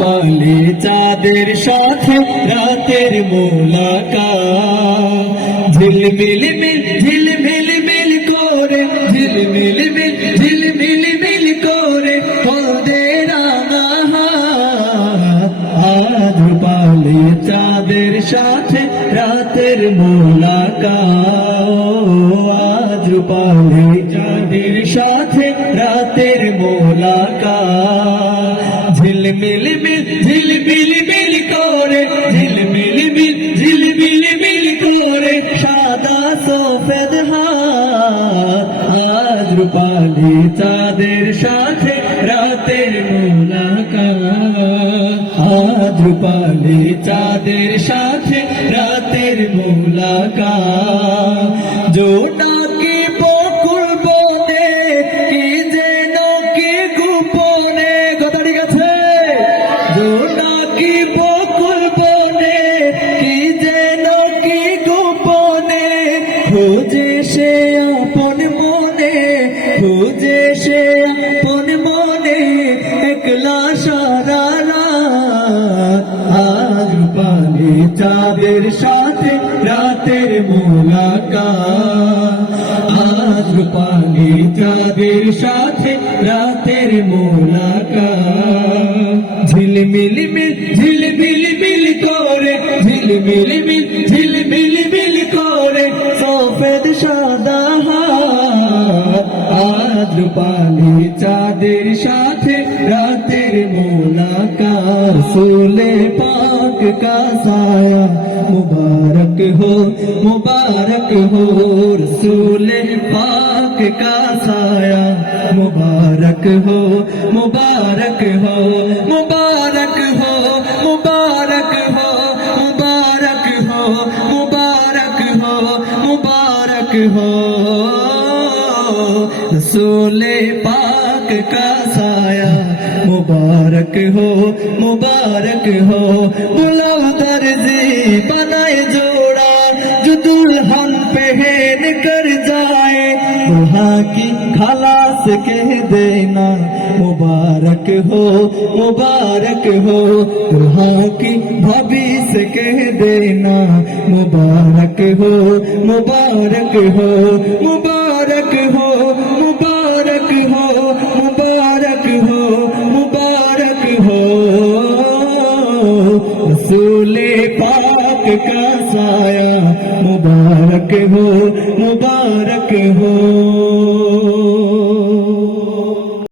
পালে চাঁদের সাথে রাতের মোলাকাত, ঝিলমিল মিল ঝিলমিল মিল করে, ঝিলমিল মিল ঝিলমিল মিল করে ওদের আজ পালে চাঁদের সাথে রাতের মোলাকাত, আজ পালে চাঁদের সাথে রাতের মোলাকাত, ঝিলমিল মিল ঝিলমিল মিল করে, ঝিলমিল মিল ঝিলমিল মিল করে সাদা সফেদ হাত, আজ রূপালী চাঁদের সাথে রাতের মোলাকাত, আজ রূপালী চাঁদের সাথে রাতের মোলাকাত, জোনাকি বকুল বনে কি যেন কি গোপনে, কথা ঠিক আছে, জোনাকি বকুল বনে কি যেন কি গোপনে খোঁজে সে আপন মনে, খোঁজে সে আপন মনে একলা সারা রাত, আজ রূপালী চাঁদের সাথে রাতের মোলাকাত, আজ রূপালী চাঁদের সাথে রাতের মোলাকাত, ঝিলমিল মিল ঝিলমিল মিল করে, ঝিলমিল মিল ঝিলমিল মিল করে সফেদ সাদা হাত, আজ রূপালী চাঁদের সাথে রাতের মোলাকাত, রसूले पाक का साया मुबारक हो, मुबारक हो, रसूले पाक का साया मुबारक हो, मुबारक हो, मुबारक हो, मुबारक हो, मुबारक हो, मुबारक हो, मुबारक हो, रसूले पाक का साया मुबारक हो, मुबारक हो, बुलाओ दर्जी बनाए जोड़ा जो दुल्हन पहन कर जाए, दुल्हा की खलास कह देना मुबारक हो, मुबारक हो, दुल्हा की भाभी से कह देना मुबारक हो, मुबारक हो, मुबारक हो, मुबारक हो, मुबारक हो, मुबारक हो, रसूले पाक का साया मुबारक हो, मुबारक हो।